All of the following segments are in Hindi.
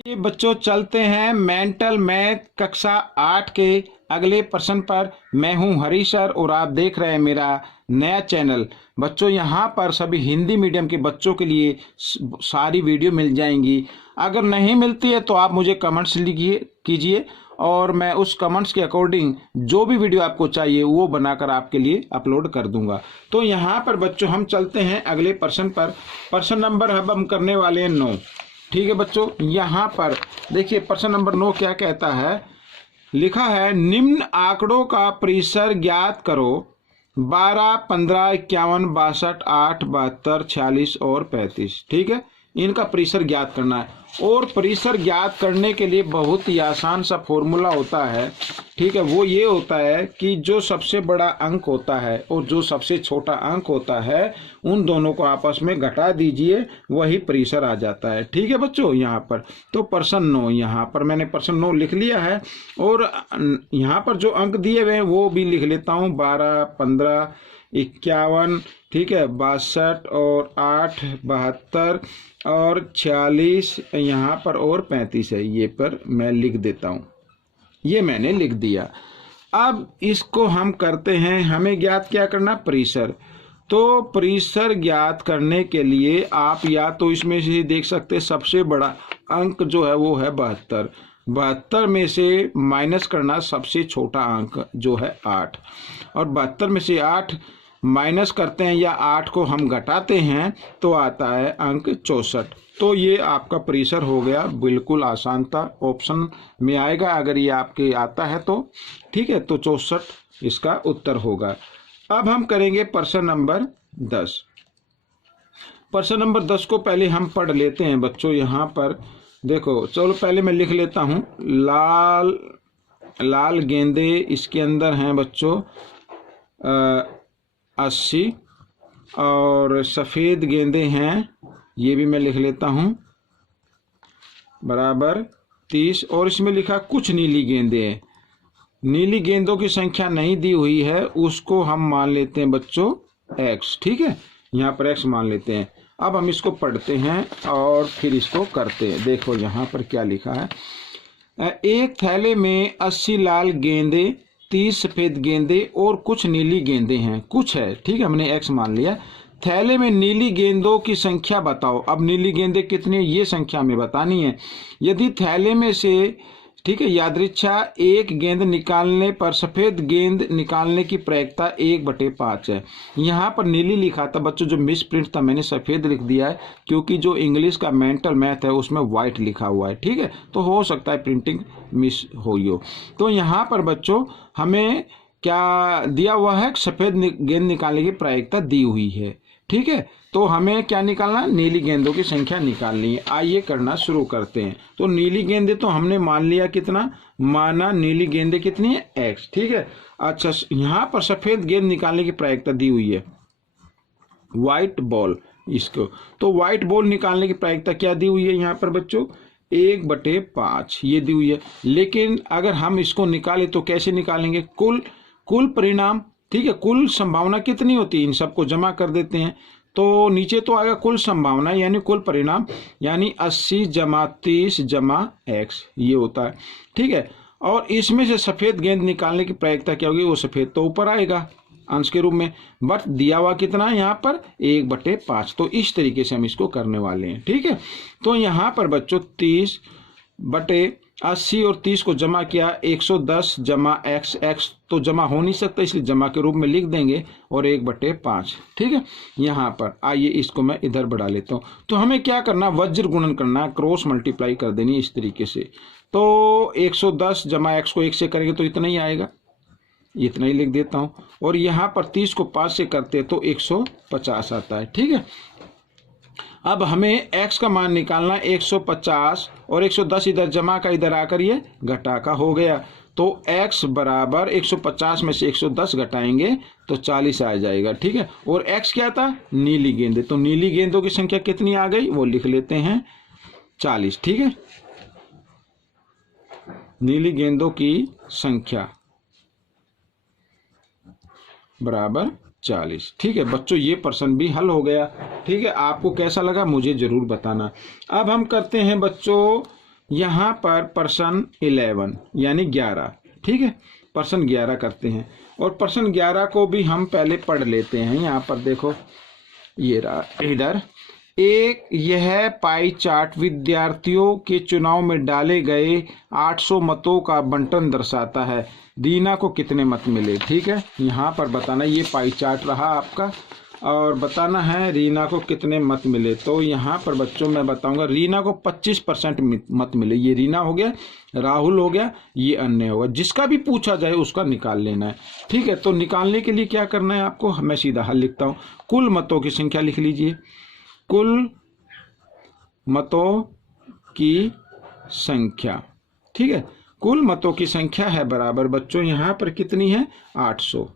ये बच्चों चलते हैं मेंटल मैथ कक्षा 8 के अगले प्रश्न पर। मैं हूं हरी सर और आप देख रहे हैं मेरा नया चैनल। बच्चों यहाँ पर सभी हिंदी मीडियम के बच्चों के लिए सारी वीडियो मिल जाएंगी। अगर नहीं मिलती है तो आप मुझे कमेंट्स लिखिए कीजिए और मैं उस कमेंट्स के अकॉर्डिंग जो भी वीडियो आपको चाहिए वो बनाकर आपके लिए अपलोड कर दूंगा। तो यहाँ पर बच्चों हम चलते हैं अगले प्रश्न पर। प्रश्न नंबर अब हम करने वाले हैं 9। ठीक है बच्चों, यहाँ पर देखिए प्रश्न नंबर 9 क्या कहता है। लिखा है निम्न आंकड़ों का परिसर ज्ञात करो। 12, 15, 51, 62, 8, 72, 46 और 35। ठीक है, इनका परिसर ज्ञात करना है। और परिसर ज्ञात करने के लिए बहुत ही आसान सा फॉर्मूला होता है। ठीक है, वो ये होता है कि जो सबसे बड़ा अंक होता है और जो सबसे छोटा अंक होता है उन दोनों को आपस में घटा दीजिए, वही परिसर आ जाता है। ठीक है बच्चों, यहाँ पर तो प्रश्न 9, यहाँ पर मैंने प्रश्न 9 लिख लिया है और यहाँ पर जो अंक दिए हुए हैं वो भी लिख लेता हूँ। 12, 15, 51, ठीक है, 62 और 8, 72 और 46 यहाँ पर और 35 है, ये पर मैं लिख देता हूँ। ये मैंने लिख दिया। अब इसको हम करते हैं, हमें ज्ञात क्या करना, परिसर। तो परिसर ज्ञात करने के लिए आप या तो इसमें से देख सकते हैं सबसे बड़ा अंक जो है वो है 72। 72 में से माइनस करना सबसे छोटा अंक जो है 8, और 72 में से 8 माइनस करते हैं या 8 को हम घटाते हैं तो आता है अंक 64। तो ये आपका परिसर हो गया। बिल्कुल आसान था, ऑप्शन में आएगा अगर ये आपके आता है तो। ठीक है, तो 64 इसका उत्तर होगा। अब हम करेंगे प्रश्न नंबर 10। प्रश्न नंबर 10 को पहले हम पढ़ लेते हैं बच्चों। यहाँ पर देखो, चलो पहले मैं लिख लेता हूँ। लाल गेंदे इसके अंदर हैं बच्चों 80, और सफ़ेद गेंदे हैं, ये भी मैं लिख लेता हूँ, बराबर 30। और इसमें लिखा कुछ नीली गेंदे हैं। नीली गेंदों की संख्या नहीं दी हुई है, उसको हम मान लेते हैं बच्चों x। ठीक है, यहाँ पर x मान लेते हैं। अब हम इसको पढ़ते हैं और फिर इसको करते हैं। देखो यहाँ पर क्या लिखा है। एक थैले में 80 लाल गेंदे, 30 सफ़ेद गेंदे और कुछ नीली गेंदे हैं। कुछ है, ठीक है, हमने x मान लिया। थैले में नीली गेंदों की संख्या बताओ। अब नीली गेंदें कितनी है ये संख्या में बतानी है। यदि थैले में से, ठीक है, यादृच्छा एक गेंद निकालने पर सफ़ेद गेंद निकालने की प्रायिकता 1/5 है। यहाँ पर नीली लिखा था बच्चों, जो मिस प्रिंट था मैंने सफ़ेद लिख दिया है क्योंकि जो इंग्लिश का मेंटल मैथ है उसमें वाइट लिखा हुआ है। ठीक है, तो हो सकता है प्रिंटिंग मिस हुई हो। तो यहाँ पर बच्चों हमें क्या दिया हुआ है, सफ़ेद गेंद निकालने की प्रायिकता दी हुई है। ठीक है, तो हमें क्या निकालना, नीली गेंदों की संख्या निकालनी है। आइए करना शुरू करते हैं। तो नीली गेंदे तो हमने मान लिया, कितना माना, नीली गेंदे कितनी है x। ठीक है, अच्छा यहाँ पर सफ़ेद गेंद निकालने की प्रायिकता दी हुई है, व्हाइट बॉल इसको। तो व्हाइट बॉल निकालने की प्रायिकता क्या दी हुई है यहाँ पर बच्चों, 1/5 ये दी हुई है। लेकिन अगर हम इसको निकालें तो कैसे निकालेंगे, कुल परिणाम। ठीक है, कुल संभावना कितनी होती है, इन सबको जमा कर देते हैं तो नीचे तो आएगा कुल संभावना यानी कुल परिणाम, यानी 80 + 30 + x ये होता है। ठीक है, और इसमें से सफ़ेद गेंद निकालने की प्रायिकता क्या होगी, वो सफ़ेद तो ऊपर आएगा अंश के रूप में, बट दिया हुआ कितना है यहाँ पर 1/5। तो इस तरीके से हम इसको करने वाले हैं। ठीक है, तो यहाँ पर बच्चों 30/80 और 30 को जमा किया, 110 + x तो जमा हो नहीं सकता इसलिए जमा के रूप में लिख देंगे, और 1/5। ठीक है, यहाँ पर आइए इसको मैं इधर बढ़ा लेता हूँ। तो हमें क्या करना, वज्र गुणन करना, क्रॉस मल्टीप्लाई कर देनी इस तरीके से। तो 110 + x को 1 से करेंगे तो इतना ही आएगा, इतना ही लिख देता हूँ। और यहाँ पर 30 को 5 से करते तो 150 आता है। ठीक है, अब हमें x का मान निकालना, 150 और 110 इधर जमा का इधर आकर ये घटा का हो गया। तो x बराबर 150 में से 110 घटाएंगे तो 40 आ जाएगा। ठीक है, और x क्या था, नीली गेंदे। तो नीली गेंदों की संख्या कितनी आ गई वो लिख लेते हैं 40। ठीक है, नीली गेंदों की संख्या बराबर 40। ठीक है बच्चों, ये प्रश्न भी हल हो गया। ठीक है, आपको कैसा लगा मुझे जरूर बताना। अब हम करते हैं बच्चों यहाँ पर पर्सन 11 यानी 11, ठीक है, पर्सन 11 करते हैं। और पर्सन 11 को भी हम पहले पढ़ लेते हैं। यहाँ पर देखो, ये रहा इधर, एक यह पाई चार्ट विद्यार्थियों के चुनाव में डाले गए 800 मतों का बंटन दर्शाता है। दीना को कितने मत मिले, ठीक है, यहाँ पर बताना। ये पाई चार्ट रहा आपका, और बताना है रीना को कितने मत मिले। तो यहाँ पर बच्चों मैं बताऊंगा, रीना को 25% मत मिले। ये रीना हो गया, राहुल हो गया, ये अन्य होगा। जिसका भी पूछा जाए उसका निकाल लेना है, ठीक है। तो निकालने के लिए क्या करना है आपको, मैं सीधा हल लिखता हूँ। कुल मतों की संख्या लिख लीजिए, कुल मतों की संख्या, ठीक है, कुल मतों की संख्या है बराबर बच्चों यहाँ पर कितनी है, 800।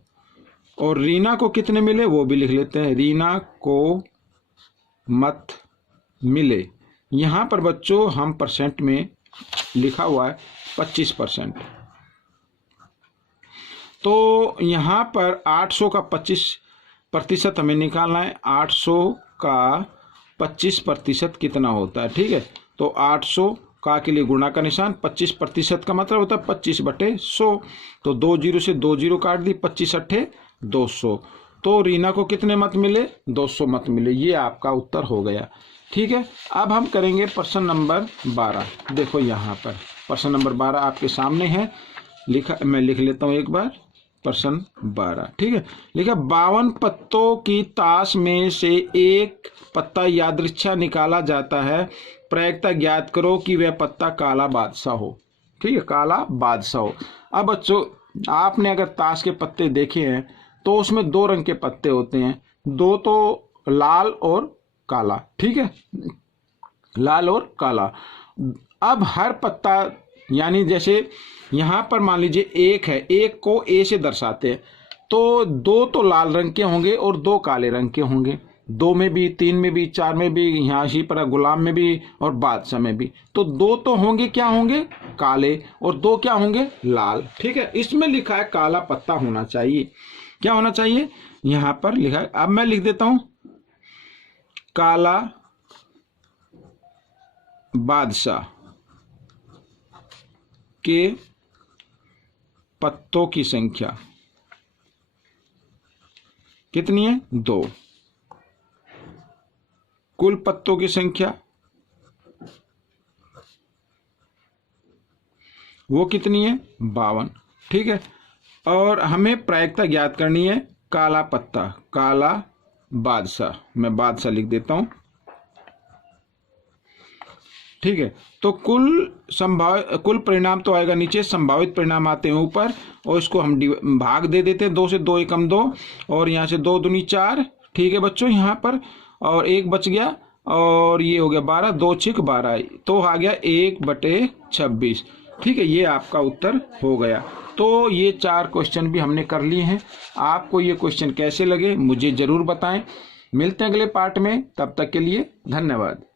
और रीना को कितने मिले वो भी लिख लेते हैं। रीना को मत मिले, यहाँ पर बच्चों हम परसेंट में लिखा हुआ है 25%। तो यहाँ पर 800 का 25% हमें निकालना है। 800 का 25% कितना होता है, ठीक है। तो 800 का के लिए गुणा का निशान, 25% का मतलब होता है 25/100। तो 2 जीरो से 2 जीरो काट दी, 25 अट्ठे 200। तो रीना को कितने मत मिले, 200 मत मिले। ये आपका उत्तर हो गया, ठीक है। अब हम करेंगे प्रश्न नंबर 12। देखो यहाँ पर प्रश्न नंबर 12 आपके सामने है लिखा, मैं लिख लेता हूँ एक बार। प्रश्न 12, ठीक है, लिखा 52 पत्तों की ताश में से एक पत्ता यादृच्छा निकाला जाता है। प्रायिकता ज्ञात करो कि वह पत्ता काला बादशाह हो, ठीक है, काला बादशाह हो। अब बच्चों आपने अगर ताश के पत्ते देखे हैं तो उसमें 2 रंग के पत्ते होते हैं, 2 तो लाल और काला, ठीक है, लाल और काला। अब हर पत्ता, यानी जैसे यहाँ पर मान लीजिए एक है, एक को ए से दर्शाते हैं, तो 2 तो लाल रंग के होंगे और 2 काले रंग के होंगे, 2 में भी, 3 में भी, 4 में भी, यहाँ इसी पर गुलाम में भी और बादशाह में भी। तो 2 तो होंगे, क्या होंगे, काले, और 2 क्या होंगे, लाल, ठीक है। इसमें लिखा है काला पत्ता होना चाहिए। क्या होना चाहिए, यहाँ पर लिखा है, अब मैं लिख देता हूं, काला बादशाह के पत्तों की संख्या कितनी है, 2। कुल पत्तों की संख्या वो कितनी है, 52, ठीक है। और हमें प्रायिकता ज्ञात करनी है, काला पत्ता, काला बादशाह, मैं बादशाह लिख देता हूं, ठीक है। तो कुल परिणाम तो आएगा नीचे, संभावित परिणाम आते हैं ऊपर, और इसको हम भाग दे देते हैं। 2 से 2 एकम 2, और यहाँ से 2 दूनी 4, ठीक है बच्चों, यहाँ पर और 1 बच गया, और ये हो गया 12, 2 छिक 12, तो आ गया 1/26, ठीक है। ये आपका उत्तर हो गया। तो ये 4 क्वेश्चन भी हमने कर लिए हैं। आपको ये क्वेश्चन कैसे लगे मुझे जरूर बताएं। मिलते हैं अगले पार्ट में, तब तक के लिए धन्यवाद।